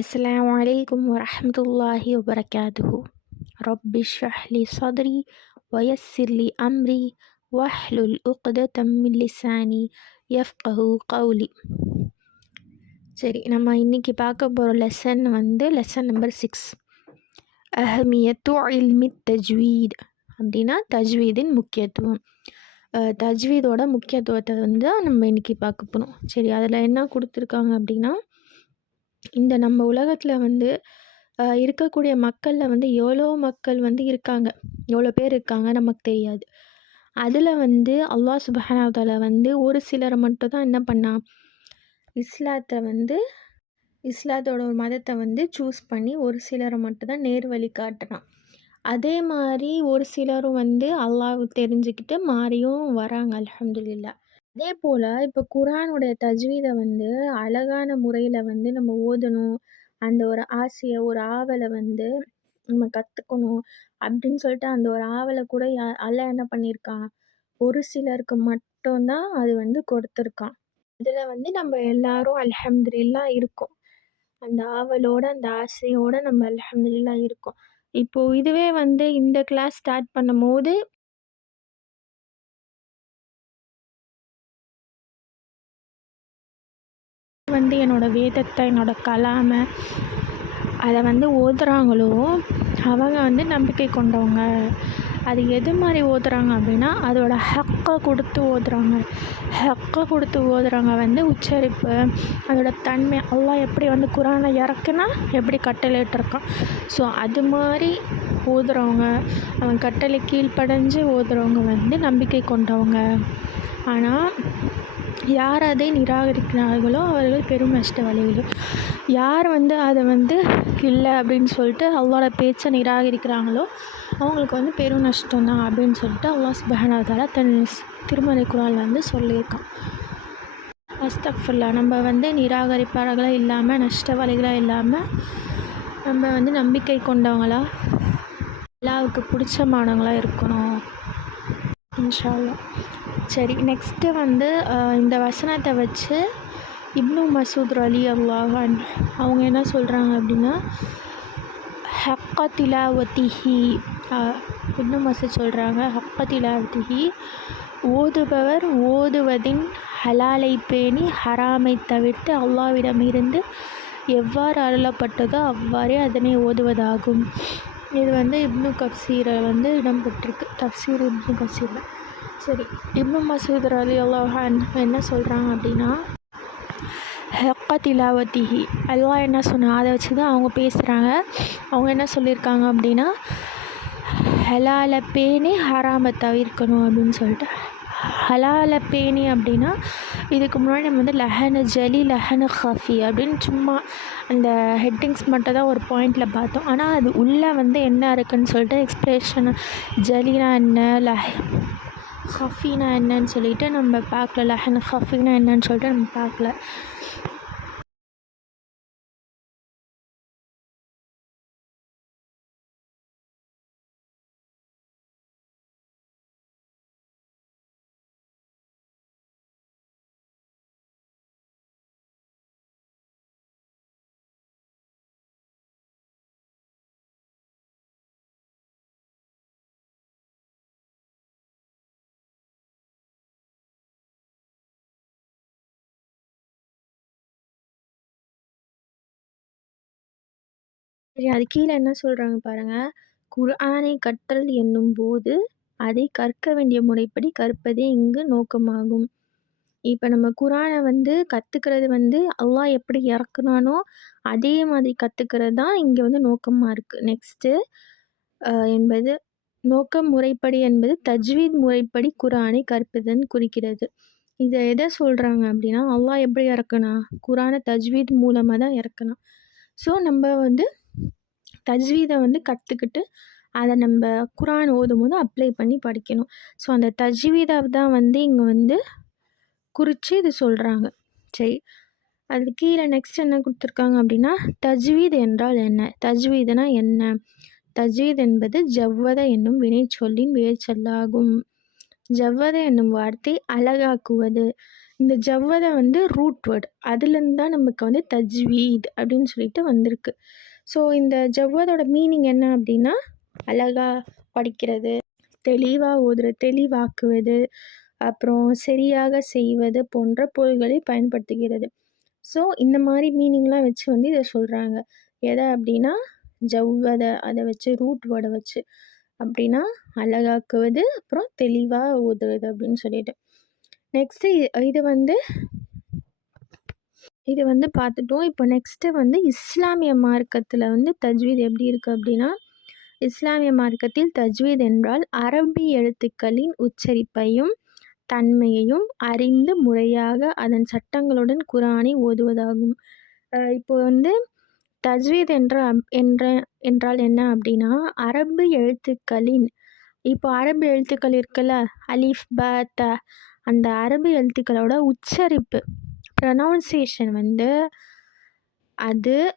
السلام عليكم ورحمة الله وبركاته. رب اشرح لي صدري ويسر لي أمري واحلل عقدة من لساني يفقه قولي. சரி, நம்ம இன்னைக்கு பார்க்க போகிற லெசன் லெசன் நம்பர் 6, அஹமியத்து இல்மி தஜ்வீத். அப்படின்னா தஜ்வீதின் முக்கியத்துவம். தஜ்வீதோட முக்கியத்துவத்தை நம்ம இன்னைக்கு பார்க்க போகிறோம். சரி, அதில் என்ன கொடுத்துருக்காங்க அப்படின்னா, இந்த நம்ம உலகத்தில் இருக்கக்கூடிய மக்களில் எவ்வளோ மக்கள் இருக்காங்க, எவ்வளோ பேர் இருக்காங்க நமக்கு தெரியாது. அதில் அல்லாஹ் சுப்ஹானஹு வ தஆலா ஒரு சிலரை மட்டும் தான் என்ன பண்ணான், இஸ்லாத்தோட ஒரு மதத்தை சூஸ் பண்ணி ஒரு சிலரை மட்டும் தான் நேர் வழி காட்டினான். அதே மாதிரி ஒரு சிலரும் அல்லாஹ் தெரிஞ்சுக்கிட்டு மாறியும் வராங்க, அல்ஹம்துலில்லாஹ். அதே போல் இப்போ குர்ஆனுடைய தஜ்வீதை அழகான முறையில் நம்ம ஓதணும், அந்த ஒரு ஆசையை, ஒரு ஆவலை நம்ம கற்றுக்கணும் அப்படின்னு சொல்லிட்டு அந்த ஒரு ஆவலை கூட அல்லாஹ் என்ன பண்ணியிருக்கான், ஒரு சிலருக்கு மட்டும்தான் அது கொடுத்துருக்கான். இதில் நம்ம எல்லாரும் அல்ஹம்துலில்லாஹ் இருக்கோம். அந்த ஆவலோட, அந்த ஆசையோட நம்ம அல்ஹம்துலில்லாஹ் இருக்கோம். இப்போது இதுவே இந்த கிளாஸ் ஸ்டார்ட் பண்ணும்போது என்னோடய வேதத்தை, என்னோடய கலாமை அதை ஓதுறாங்களோ அவங்க நம்பிக்கை கொண்டவங்க. அது எது மாதிரி ஓதுறாங்க அப்படின்னா, அதோட ஹக்கை கொடுத்து ஓதுறாங்க. ஹக்கை கொடுத்து ஓதுறாங்க உச்சரிப்பு, அதோட தன்மை, அல்லாஹ் எப்படி குர்ஆனை இறக்குனா எப்படி கட்டளையிட்டிருக்கான், ஸோ அது மாதிரி ஓதுறவங்க, அவன் கட்டளை கீழ்ப்படைஞ்சு ஓதுறவங்க நம்பிக்கை கொண்டவங்க. ஆனால் யார் அதை நிராகரிக்கிறார்களோ அவர்கள் பெரும் நஷ்டவாளிகள். யார் அதை இல்லை அப்படின்னு சொல்லிட்டு அல்லாஹ்வோட பேச்சை நிராகரிக்கிறாங்களோ அவங்களுக்கு பெரும் நஷ்டம்தான் அப்படின்னு சொல்லிட்டு அல்லாஹ் சுப்ஹானஹு வ தஆலா தன் திருமறை குர்ஆனில் சொல்லியிருக்கான். அஸ்தக்ஃபிருல்லாஹ். நம்ம நிராகரிப்பாளர்களாக இல்லாமல், நஷ்டவாளிகளாக இல்லாமல், நம்ம நம்பிக்கை கொண்டவங்களா, அல்லாஹ்வுக்கு பிடிச்சமானவங்களாக இருக்கணும், இன்ஷா அல்லாஹ். சரி, நெக்ஸ்ட்டு இந்த வசனத்தை வச்சு இப்னு மசூத் ரலியல்லாஹு அன்ஹு அவங்க என்ன சொல்கிறாங்க அப்படின்னா, ஹக்க திலாவத்திஹி, இப்னு மசூத் சொல்கிறாங்க, ஹக்க திலாவத்திஹி, ஓதுபவர் ஓதுவதின் ஹலாலை பேணி ஹராமை தவிர்த்து அல்லாஹ்விடமிருந்து எவ்வாறு அருளப்பட்டதோ அவ்வாறே அதனை ஓதுவதாகும். இது இப்னு கஸீரில் இடம்பெற்றிருக்கு, தஃப்சீர் இப்னு கஸீரில். சரி, இப்னு மசூத் ரலியல்லாஹு அன்ஹு என்ன சொல்கிறாங்க அப்படின்னா, ஹக்க திலாவத்திஹி, அல்லாஹ் என்ன சொன்னால் அதை வச்சு தான் அவங்க பேசுகிறாங்க. அவங்க என்ன சொல்லியிருக்காங்க அப்படின்னா, ஹலாலை பேணி ஹராமை தவிர்க்கணும் அப்படின்னு சொல்லிட்டு. ஹலாலை பேணி அப்படின்னா, இதுக்கு முன்னாடி நம்ம லஹன ஜலி, லஹன ஹஃபி அப்படின்னு சும்மா அந்த ஹெட்டிங்ஸ் மட்டும் தான் ஒரு பாயிண்டில் பார்த்தோம். ஆனால் அது உள்ளே என்ன இருக்குதுன்னு சொல்லிட்டு எக்ஸ்பிரஷன், ஜலினா என்ன, ஹஃபினா என்னன்னு சொல்லிட்டு நம்ம பார்க்கல, லஹன ஹஃபினா என்னன்னு சொல்லிட்டு நம்ம பார்க்கல. சரி, அது கீழே என்ன சொல்கிறாங்க பாருங்கள், குர்ஆனை கற்றல் என்னும் போது அதை கற்க வேண்டிய முறைப்படி கற்பதே இங்கு நோக்கமாகும். இப்போ நம்ம குர்ஆனை கற்றுக்கிறது அல்லாஹ் எப்படி இறக்குனானோ அதே மாதிரி கற்றுக்கிறது தான் இங்கே நோக்கமாக இருக்குது. நெக்ஸ்ட்டு என்பது நோக்கம் முறைப்படி என்பது தஜ்வீத் முறைப்படி குர்ஆனை கற்பதன் குறிக்கிறது. இதை எதை சொல்கிறாங்க அப்படின்னா, அல்லாஹ் எப்படி இறக்குனா, குர்ஆனை தஜ்வீத் மூலமாக தான் இறக்குனான். ஸோ நம்ம தஜ்வீதை கற்றுக்கிட்டு அதை நம்ம குர்ஆன் ஓதும் போது அப்ளை பண்ணி படிக்கணும். ஸோ அந்த தஜ்வீதை தான் இங்கே குறித்து இது சொல்கிறாங்க. சரி, அது கீழே நெக்ஸ்ட் என்ன கொடுத்துருக்காங்க அப்படின்னா, தஜ்வீத் என்றால் என்ன, தஜ்வீதுனா என்ன. தஜ்வீத் என்பது ஜவ்வத என்னும் வினைச்சொல்லின் வேர்ச்சொல்லாகும். ஜவ்வத என்னும் வார்த்தை அழகாக்குவது, இந்த ஜவ்வதை வந்து ரூட் வேர்டு, அதுலேருந்து தான் நமக்கு வந்து தஜ்வீத் அப்படின்னு சொல்லிட்டு வந்திருக்கு. ஸோ இந்த ஜவ்வதோட மீனிங் என்ன அப்படின்னா, அழகாக படிக்கிறது, தெளிவாக ஓதுறது, தெளிவாக்குவது, அப்புறம் சரியாக செய்வது போன்ற பொருள்களை பயன்படுத்துகிறது. ஸோ இந்த மாதிரி மீனிங்லாம் வச்சு வந்து இதை சொல்கிறாங்க. எதை அப்படின்னா ஜவ்வதை, அதை வச்சு ரூட் வேர்டை வச்சு அப்படின்னா அழகாக்குவது, அப்புறம் தெளிவாக ஓதுறது அப்படின்னு சொல்லிட்டு. நெக்ஸ்ட்டு இது வந்து பார்த்துட்டோம். இப்போ நெக்ஸ்ட்டு வந்து இஸ்லாமிய மார்க்கத்தில் வந்து தஜ்வீத் எப்படி இருக்குது அப்படின்னா, இஸ்லாமிய மார்க்கத்தில் தஜ்வீத் என்றால் அரபி எழுத்துக்களின் உச்சரிப்பையும் தன்மையையும் அறிந்து முறையாக அதன் சட்டங்களுடன் குர்ஆனை ஓதுவதாகும். இப்போ வந்து தஜ்வீத் என்றால் என்ன அப்படின்னா, அரபு எழுத்துக்களின், இப்போ அரபு எழுத்துக்கள் இருக்குல்ல, அலிஃப் ப த, அந்த அரபு எழுத்துக்களோட உச்சரிப்பு, ப்ரொனவுன்சியேஷன் வந்து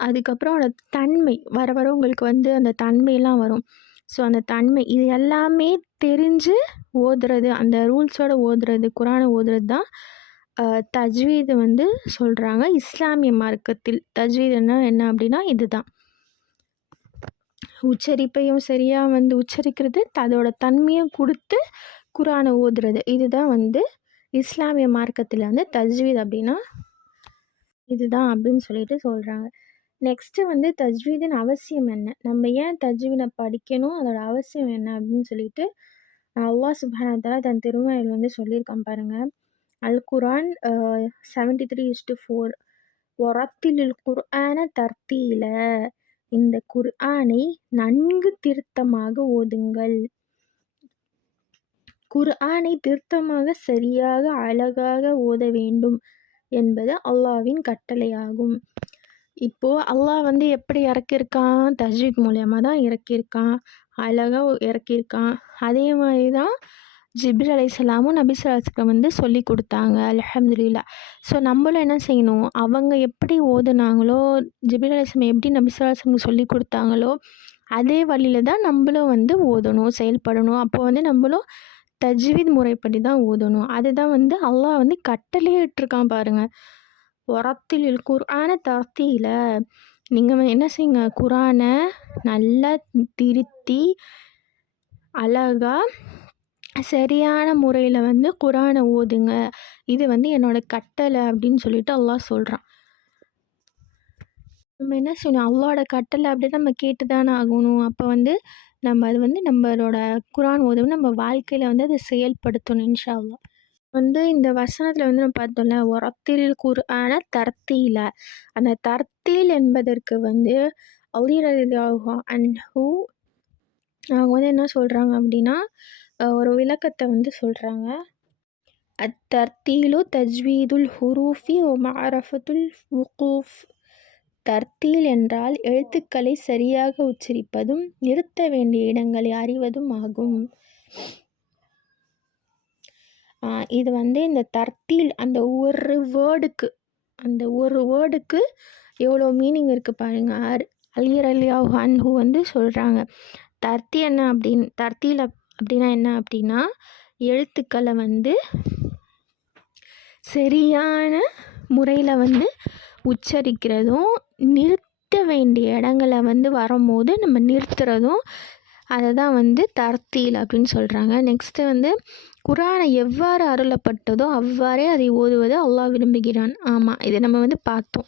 அதுக்கப்புறம் அதோட தன்மை வர வர உங்களுக்கு வந்து அந்த தன்மையெல்லாம் வரும். ஸோ அந்த தன்மை இது எல்லாமே தெரிஞ்சு ஓதுறது, அந்த ரூல்ஸோடு ஓதுறது, குர்ஆனை ஓதுறது தான் தஜ்வீது வந்து சொல்கிறாங்க. இஸ்லாமிய மார்க்கத்தில் தஜ்வீதுன்னா என்ன அப்படின்னா இதுதான். உச்சரிப்பையும் சரியாக வந்து உச்சரிக்கிறது, அதோட தன்மையும் கொடுத்து குர்ஆனை ஓதுறது, இதுதான் வந்து இஸ்லாமிய மார்க்கத்தில் வந்து தஜ்வீத் அப்படின்னா இதுதான் அப்படின்னு சொல்லிட்டு சொல்கிறாங்க. நெக்ஸ்ட்டு வந்து தஜ்வீதின் அவசியம் என்ன, நம்ம ஏன் தஜ்வீதை படிக்கணும், அதோட அவசியம் என்ன அப்படின்னு சொல்லிட்டு அல்லாஹ் சுப்ஹானஹு வ தஆலா தன் திருமறையில் வந்து சொல்லியிருக்கான் பாருங்கள். அல் குர்ஆன் 73:4 ஒரத்திலில் குர்ஆன தர்த்தீல, இந்த குர்ஆனை நன்கு திருத்தமாக ஓதுங்கள். குர்ஆனை திருத்தமாக சரியாக அழகாக ஓத வேண்டும் என்பது அல்லாஹ்வின் கட்டளையாகும். இப்போது அல்லாஹ் வந்து எப்படி இறக்கியிருக்கான், தஜ்வீத் மூலயமா தான் இறக்கியிருக்கான், அழகாக இறக்கியிருக்கான். அதே மாதிரி தான் ஜிப்ரீல் அலைஹிஸ்ஸலாமும் நபி ஸல்லல்லாஹு அலைஹி வஸல்லம் வந்து சொல்லி கொடுத்தாங்க. அல்ஹம்துலில்லாஹ். ஸோ நம்மளும் என்ன செய்யணும், அவங்க எப்படி ஓதுனாங்களோ, ஜிப்ரீல் அலைஹிஸ்ஸலாம் எப்படி நபி ஸல்லல்லாஹு அலைஹி வஸல்லம் சொல்லி கொடுத்தாங்களோ அதே வழியில் தான் நம்மளும் வந்து ஓதணும், செயல்படணும். அப்போ வந்து நம்மளும் தஜ்வீத் முறைப்படி தான் ஓதணும். அதுதான் வந்து அல்லாஹ் வந்து கட்டளையே இட்டிருக்கான் பாருங்கள். ஒரத்திலில் குர்ஆன தர்த்தீல, நீங்கள் என்ன செய்யுங்க, குர்ஆனை நல்லா திருத்தி அழகாக சரியான முறையில் வந்து குர்ஆனை ஓதுங்க, இது வந்து என்னோடய கட்டளை அப்படின்னு சொல்லிட்டு அல்லாஹ் சொல்கிறான். நம்ம என்ன செய்யணும், அல்லாஹ்வோட கட்டளை அப்படியே நம்ம கேட்டு தானே ஆகணும். அப்போ வந்து நம்ம அது வந்து நம்மளோட குர்ஆன் ஓதும் நம்ம வாழ்க்கையில் வந்து அதை செயல்படுத்தணும் இன்ஷா அல்லாஹ். வந்து இந்த வசனத்தில் வந்து நம்ம பார்த்தோம்ல, ஒரத்தில் குர்ஆன தர்த்தீல, அந்த தர்த்தீல் என்பதற்கு வந்து அலி ரலியல்லாஹு அன்ஹு அவங்க வந்து என்ன சொல்கிறாங்க அப்படின்னா, ஒரு விளக்கத்தை வந்து சொல்கிறாங்க. அத்தர்த்தீலு தஜ்வீதுல் ஹுரூஃபி ஒ மஅரஃபத்துல் வுகூஃப். தர்த்தீல் என்றால் எழுத்துக்களை சரியாக உச்சரிப்பதும் நிறுத்த வேண்டிய இடங்களை அறிவதும் ஆகும். இது வந்து இந்த தர்த்தீல், அந்த ஒரு வேர்டுக்கு எவ்வளோ மீனிங் இருக்குது பாருங்கள். அலி ரலியல்லாஹு அன்ஹு வந்து சொல்கிறாங்க, தர்த்தீல் அப்படின்னா என்ன அப்படின்னா, எழுத்துக்களை வந்து சரியான முறையில் வந்து உச்சரிக்கிறதும், நிறுத்த வேண்டிய இடங்களை வந்து வரும்போது நம்ம நிறுத்துறதும், அதை தான் வந்து தர்த்தீல் அப்படின்னு சொல்கிறாங்க. நெக்ஸ்ட்டு வந்து குர்ஆனை எவ்வாறு அருளப்பட்டதோ அவ்வாறே அதை ஓதுவது அல்லாஹ் விரும்புகிறான். ஆமாம், இதை நம்ம வந்து பார்த்தோம்.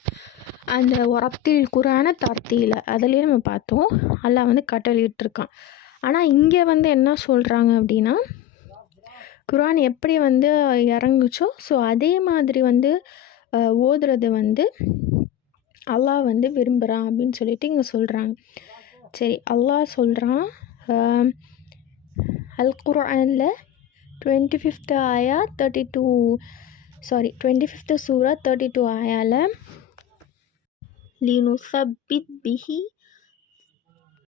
அந்த ஒரத்தில் குர்ஆன தர்த்தீல அதுலேயே நம்ம பார்த்தோம், அல்லாஹ் வந்து கட்டளையிட்டிருக்கான். ஆனால் இங்கே வந்து என்ன சொல்கிறாங்க அப்படின்னா, குர்ஆன் எப்படி வந்து இறங்குச்சோ ஸோ அதே மாதிரி வந்து ஓதுறது வந்து அல்லாஹ் வந்து விரும்புகிறான் அப்படின்னு சொல்லிட்டு இங்கே சொல்கிறாங்க. சரி, அல்லாஹ் சொல்கிறான் அல் குர்ஆனில் 25th ஆயா 25th சூரா 32 ஆயால லினுஸப்பித் பிஹி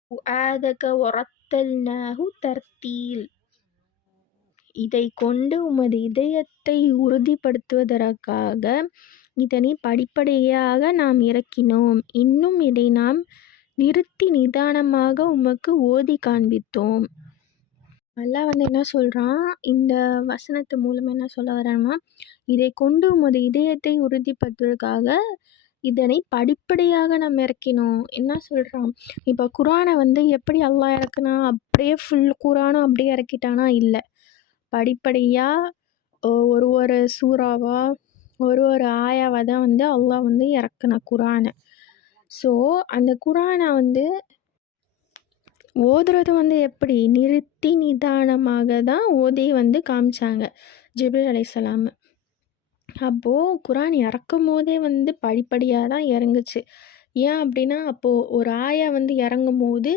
ஃபுஆதக வரத்தல்நாஹு தர்த்தீல். இதை கொண்டு உமது இதயத்தை உறுதிப்படுத்துவதற்காக இதனை படிப்படியாக நாம் இறக்கினோம். இன்னும் இதை நாம் நிறுத்தி நிதானமாக உமக்கு ஓதி காண்பித்தோம். அல்லாஹ் வந்து என்ன சொல்றான், இந்த வசனத்து மூலமா என்ன சொல்ல வரான்னா, இதை கொண்டு உமது இதயத்தை உறுதிப்படுத்துவதற்காக இதனை படிப்படியாக நம்ம இறக்கினோம். என்ன சொல்றான், இப்போ குரானை வந்து எப்படி அல்லாஹ் இறக்குனா, அப்படியே ஃபுல் குரானும் அப்படியே இறக்கிட்டானா இல்ல. படிப்படியா ஒரு ஒரு சூறாவா, ஒரு ஒரு ஆயாவா தான் வந்து அல்லாஹ் வந்து இறக்குனான் குரானை. ஸோ அந்த குரானை வந்து ஓதுறது வந்து எப்படி நிறுத்தி நிதானமாக தான் ஓதி வந்து காமிச்சாங்க ஜிப்ரீல் அலைஹிஸ்ஸலாம். அப்போது குரான் இறக்கும் போதே வந்து படிப்படியாக தான் இறங்குச்சு. ஏன் அப்படின்னா, அப்போது ஒரு ஆயா வந்து இறங்கும் போது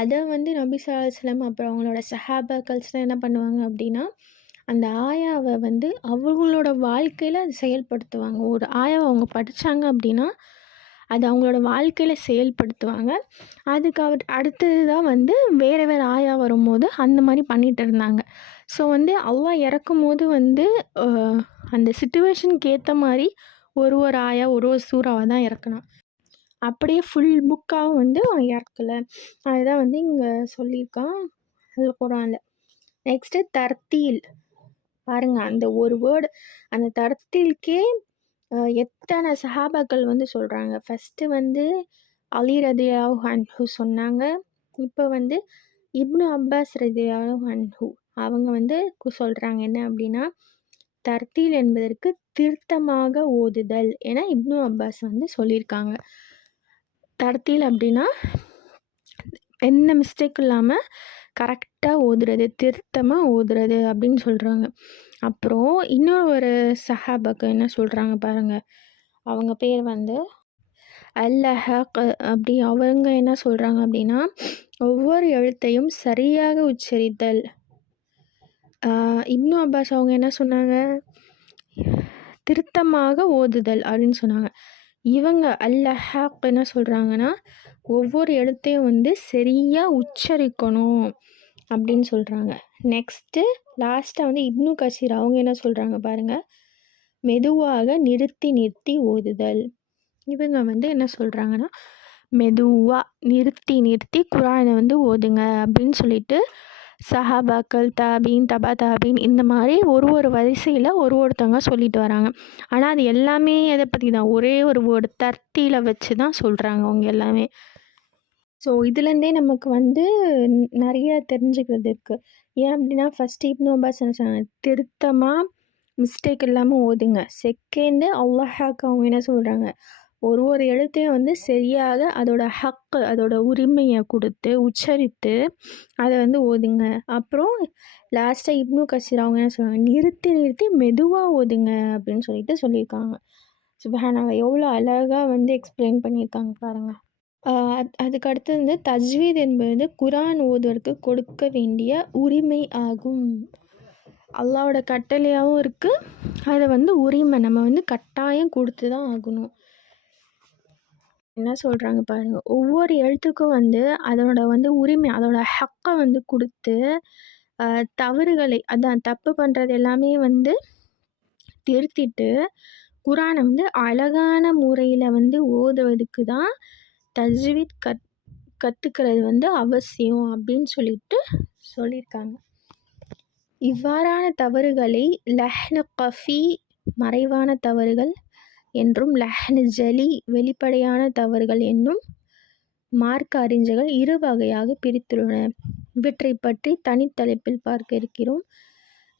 அதை வந்து நபி ஸல்லல்லாஹு அலைஹி வஸல்லம் அப்புறம் அவங்களோட சஹாபாக்கள்ஸ்லாம் என்ன பண்ணுவாங்க அப்படின்னா, அந்த ஆயாவை வந்து அவங்களோட வாழ்க்கையில் அது செயல்படுத்துவாங்க. ஒரு ஆயாவை அவங்க படித்தாங்க அப்படின்னா அது அவங்களோட வாழ்க்கையில் செயல்படுத்துவாங்க. அதுக்கு அடுத்தது தான் வந்து வேறு வேறு ஆயா வரும்போது அந்த மாதிரி பண்ணிகிட்டு இருந்தாங்க. ஸோ வந்து அல்லாஹ் இறக்கும்போது வந்து அந்த சிச்சுவேஷனுக்கு ஏற்ற மாதிரி ஒரு ஒரு ஆயா ஒரு ஒரு சூறாவை தான் இறக்குனான். அப்படியே ஃபுல் புக்காகவும் வந்து அவன் இறக்கலை. அதுதான் வந்து இங்கே சொல்லியிருக்கான் அல் குரானில். நெக்ஸ்ட்டு தர்த்தீல் பாருங்கள், அந்த ஒரு வேர்டு அந்த தர்த்தீலுக்கே எத்தனை சஹாபாக்கள் வந்து சொல்கிறாங்க. ஃபஸ்ட்டு வந்து அலி ரலியல்லாஹு அன்ஹு சொன்னாங்க. இப்போ வந்து இப்னு அப்பாஸ் ரலியல்லாஹு அன்ஹு அவங்க வந்து சொல்கிறாங்க என்ன அப்படின்னா, தர்த்தீல் என்பதற்கு திருத்தமாக ஓதுதல் என இப்னு அப்பாஸ் வந்து சொல்லியிருக்காங்க. தர்த்தீல் அப்படின்னா எந்த மிஸ்டேக்கும் இல்லாமல் கரெக்டாக ஓதுறது, திருத்தமாக ஓதுறது அப்படின்னு சொல்கிறாங்க. அப்புறம் இன்னொரு ஒரு சஹாபாக்கு என்ன சொல்கிறாங்க பாருங்கள், அவங்க பேர் வந்து அல்லஹக். அப்படி அவங்க என்ன சொல்கிறாங்க அப்படின்னா, ஒவ்வொரு எழுத்தையும் சரியாக உச்சரித்தல். இப்னு அப்பாஸ் அவங்க என்ன சொன்னாங்க, திருத்தமாக ஓதுதல் அப்படின்னு சொன்னாங்க. இவங்க அல்லஹக் என்ன சொல்கிறாங்கன்னா, ஒவ்வொரு எழுத்தையும் வந்து சரியாக உச்சரிக்கணும் அப்படின்னு சொல்கிறாங்க. நெக்ஸ்ட்டு லாஸ்ட்டாக வந்து இப்னு கசீர் அவங்க என்ன சொல்கிறாங்க பாருங்கள், மெதுவாக நிறுத்தி நிறுத்தி ஓதுதல். இவங்க வந்து என்ன சொல்கிறாங்கன்னா, மெதுவாக நிறுத்தி நிறுத்தி குரானை வந்து ஓதுங்க அப்படின்னு சொல்லிட்டு சஹாபாக்கள், தாபீன், தபா தாபீன் இந்த மாதிரி ஒரு ஒரு வரிசையில் ஒருத்தவங்க சொல்லிட்டு வராங்க. ஆனால் அது எல்லாமே எதை பற்றி தான், ஒரே ஒரு வேர்டு தர்த்தீல வச்சு தான் சொல்கிறாங்க அவங்க எல்லாமே. ஸோ இதுலேருந்தே நமக்கு வந்து நிறைய தெரிஞ்சுக்கிறது இருக்குது. ஏன் அப்படின்னா, ஃபஸ்ட்டு இப்னு அப்பாஸ் என்ன சொன்னாங்க, திருத்தமாக மிஸ்டேக் இல்லாமல் ஓதுங்க. செகண்டு அல்லாஹாக்கு அவங்க என்ன சொல்கிறாங்க, ஒரு ஒரு எழுத்தையும் வந்து சரியாக அதோட ஹக்கு அதோட உரிமையை கொடுத்து உச்சரித்து அதை வந்து ஓதுங்க. அப்புறம் லாஸ்ட்டாக இப்னு கசீர் அவங்க என்ன சொல்கிறாங்க, நிறுத்தி நிறுத்தி மெதுவாக ஓதுங்க அப்படின்னு சொல்லிட்டு சொல்லியிருக்காங்க. சுப்ஹானல்லாஹ், எவ்வளோ அழகாக வந்து எக்ஸ்பிளைன் பண்ணியிருக்காங்க பாருங்கள். அதுக்கு அடுத்தது வந்து தஜ்வீத் என்பது குரான் ஓதுவதற்கு கொடுக்க வேண்டிய உரிமை ஆகும். அல்லாவோட கட்டளையாகவும் இருக்குது, அதை வந்து உரிமை நம்ம வந்து கட்டாயம் கொடுத்து தான் ஆகணும். என்ன சொல்கிறாங்க பாருங்கள், ஒவ்வொரு எழுத்துக்கும் வந்து அதனோட வந்து உரிமை அதோட ஹக்கை வந்து கொடுத்து தவறுகளை அதான் தப்பு பண்ணுறது எல்லாமே வந்து திருத்திட்டு குரானை வந்து அழகான முறையில் வந்து ஓதுவதுக்கு தான் தஜ்வீத் கற்றுக்கிறது வந்து அவசியம் அப்படின்னு சொல்லியிருக்காங்க. இவ்வாறான தவறுகளை லஹ்னு கஃபி மறைவான தவறுகள் என்றும் லஹ்னு ஜலி வெளிப்படையான தவறுகள் என்னும் மார்க்க அறிஞர்கள் இரு வகையாக பிரித்துள்ளனர். இவற்றை பற்றி தனித்தலைப்பில் பார்க்க இருக்கிறோம்.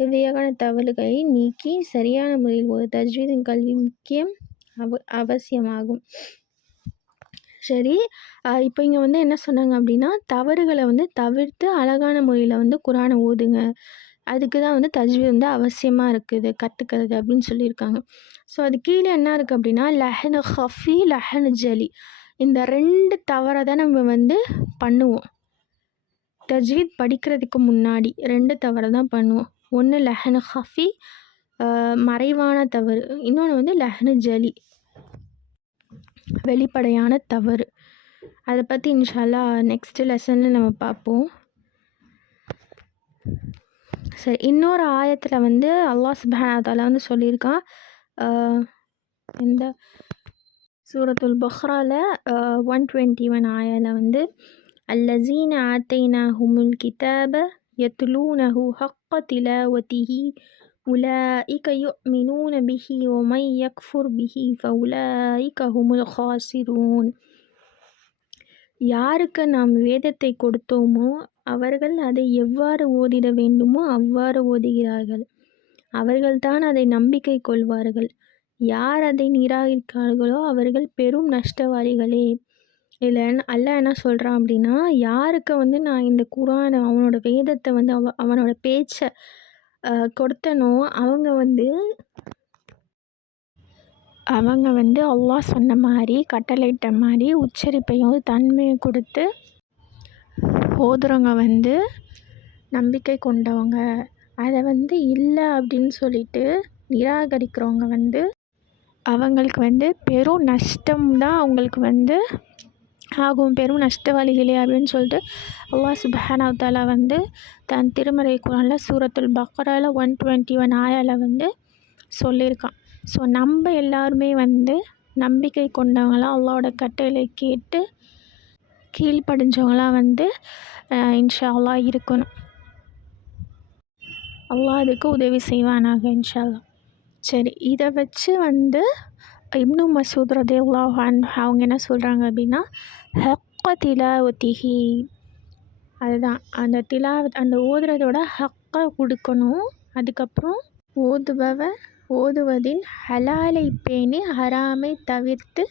இவ்வகையான தவறுகளை நீக்கி சரியான முறையில் ஒரு தஜ்வீதின் கல்வி முக்கியம் அவசியமாகும். சரி, இப்போ இங்கே வந்து என்ன சொன்னாங்க அப்படின்னா, தவறுகளை வந்து தவிர்த்து அழகான முறையில் வந்து குரானை ஓதுங்க, அதுக்கு தான் வந்து தஜ்வீத் வந்து அவசியமாக இருக்குது கற்றுக்கிறது அப்படின்னு சொல்லியிருக்காங்க. ஸோ அது கீழே என்ன இருக்குது அப்படின்னா, லஹ்னு ஹஃபி லஹ்னு ஜலி இந்த 2 தவறை தான் நம்ம வந்து பண்ணுவோம். தஜ்வீத் படிக்கிறதுக்கு முன்னாடி 2 தவறை தான் பண்ணுவோம். ஒன்று லஹ்னு ஹஃபி மறைவான தவறு, இன்னொன்று வந்து லஹ்னு ஜலி வெளிப்படையான தவறு. அதை பற்றி இன்ஷா அல்லாஹ் நெக்ஸ்ட்டு லெசனில் நம்ம பார்ப்போம். சரி, இன்னொரு ஆயத்தில் வந்து அல்லாஹ் சுப்ஹானஹு வ தஆலா வந்து சொல்லியிருக்கான், இந்த சூரத்துல் பக்ரால 121 ஆயால வந்து அல்லஸீன ஆத்தைனாஹுமுல் கிதாப يتلونه حق تلاوته أولئك يؤمنون به ومن يكفر به فأولئك هم الخاسرون. யாருக்கு நாம் வேதத்தை கொடுத்தோமோ அவர்கள் அதை எவ்வாறு ஓதிட வேண்டுமோ அவ்வாறு ஓதுகிறார்கள். அவர்கள்தான் அதை நம்பிக்கை கொள்வார்கள். யார் அதை நிராகரிக்கிறார்களோ அவர்கள் பெரும் நஷ்டவாளிகளே. இதில் அல்லாஹ் என்ன சொல்கிறான் அப்படின்னா, யாருக்கு நான் இந்த குரானை அவனோட வேதத்தை அவனோட பேச்சை கொடுத்தனோ அவங்க அல்லாஹ் சொன்ன மாதிரி கட்டளையிட்ட மாதிரி உச்சரிப்பையும் தன்மையும் கொடுத்து ஓதுறவங்க நம்பிக்கை கொண்டவங்க. அதை இல்லை அப்படின்னு சொல்லிட்டு நிராகரிக்கிறவங்க அவங்களுக்கு பெரும் நஷ்டம்தான் அவங்களுக்கு ஆகும், பெரும் நஷ்டவாளிகளே அப்படின்னு சொல்லிட்டு அல்லாஹ் சுப்ஹானஹு வ தஆலா தன் திருமறை குர்ஆனில் சூரத்துல் பக்ரால 121 ஆயால சொல்லியிருக்கான். ஸோ நம்ம எல்லாருமே நம்பிக்கை கொண்டவங்களாம் அல்லாஹ்வோட கட்டளை கேட்டு கீழ்ப்படிஞ்சவங்களாம் இன்ஷா அல்லாஹ் இருக்கணும். அல்லாஹ் அதுக்கு உதவி செய்வானாக இன்ஷா அல்லாஹ். சரி, இதை வச்சு இப்னு மஸ்ஊத் ரலியல்லாஹு அன்ஹு அவங்க என்ன சொல்கிறாங்க அப்படின்னா, ஹக்க திலாவத்திஹி, அதுதான் அந்த ஓதுறதோட ஹக்கை கொடுக்கணும். அதுக்கப்புறம் ஓதுவதின் ஹலாலை பேணி ஹராமை தவிர்த்து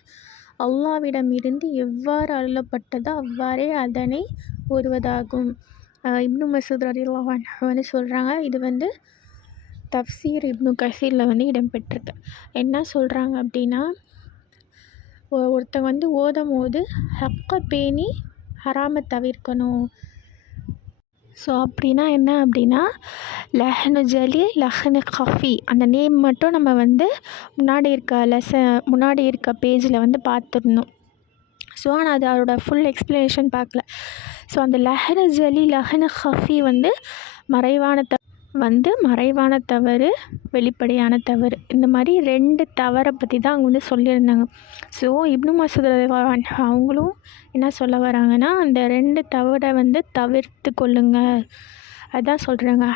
அல்லாஹ்விடமிருந்து எவ்வாறு அருளப்பட்டதோ அவ்வாறே அதனை ஓதுவதாகும். இப்னு மஸ்ஊத் ரலியல்லாஹு அன்ஹு சொல்கிறாங்க. இது தஃப்சீர் இப்னு கஸீரில் இடம்பெற்றிருக்கு. என்ன சொல்கிறாங்க அப்படின்னா, ஒருத்தங்க ஓதும் போது ஹக்கை பேணி ஹராமை தவிர்க்கணும். ஸோ அப்படின்னா என்ன அப்படின்னா, லஹ்னு ஜலி லஹ்னு கஃபி அந்த நேம் மட்டும் நம்ம முன்னாடி இருக்க பேஜில் பார்த்துருந்தோம். ஸோ ஆனால் அதோட ஃபுல் எக்ஸ்ப்ளனேஷன் பார்க்கல. ஸோ அந்த லஹ்னு ஜலி லஹ்னு கஃபி மறைவான தவறு வெளிப்படையான தவறு, இந்த மாதிரி 2 தவறை பற்றி தான் அவங்க சொல்லியிருந்தாங்க. ஸோ இப்னு மஸ்ஊத் ரலியல்லாஹு அன்ஹு அவங்களும் என்ன சொல்ல வராங்கன்னா, அந்த 2 தவறை தவிர்த்து கொள்ளுங்க. அதான் சொல்கிறாங்க,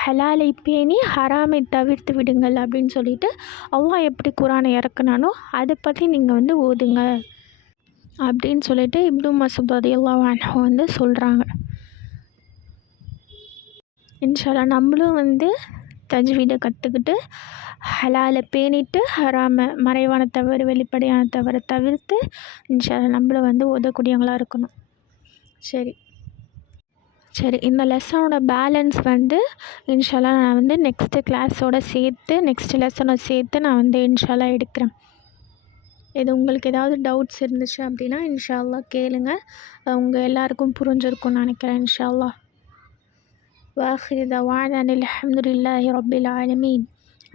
ஹலாலை பேணி ஹராமை தவிர்த்து விடுங்கள் அப்படின்னு சொல்லிட்டு அல்லாஹ் எப்படி குரானை இறக்குனானோ அதை பற்றி நீங்கள் ஓதுங்க அப்படின்னு சொல்லிட்டு இப்னு மஸ்ஊத் ரலியல்லாஹு அன்ஹு சொல்கிறாங்க. இன்ஷா அல்லாஹ் நம்மளும் தஜ்வீதை கற்றுக்கிட்டு ஹலாலை பேணிட்டு மறைவான தவறு வெளிப்படையான தவறை தவிர்த்து இன்ஷா அல்லாஹ் நம்மளும் ஓதக்கூடியவங்களாக இருக்கணும். சரி, இந்த லெசனோட பேலன்ஸ் இன்ஷா அல்லாஹ் நான் நெக்ஸ்ட்டு கிளாஸோட சேர்த்து நெக்ஸ்ட் லெசனோட சேர்த்து நான் இன்ஷா அல்லாஹ் எடுக்கிறேன். இது உங்களுக்கு ஏதாவது டவுட்ஸ் இருந்துச்சு அப்படின்னா இன்ஷா அல்லாஹ் கேளுங்க. உங்கள் எல்லாருக்கும் புரிஞ்சிருக்கும்னு நினைக்கிறேன் இன்ஷா அல்லாஹ். وآخر دعوانا الحمد لله رب العالمين.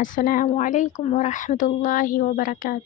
السلام عليكم ورحمة الله وبركاته.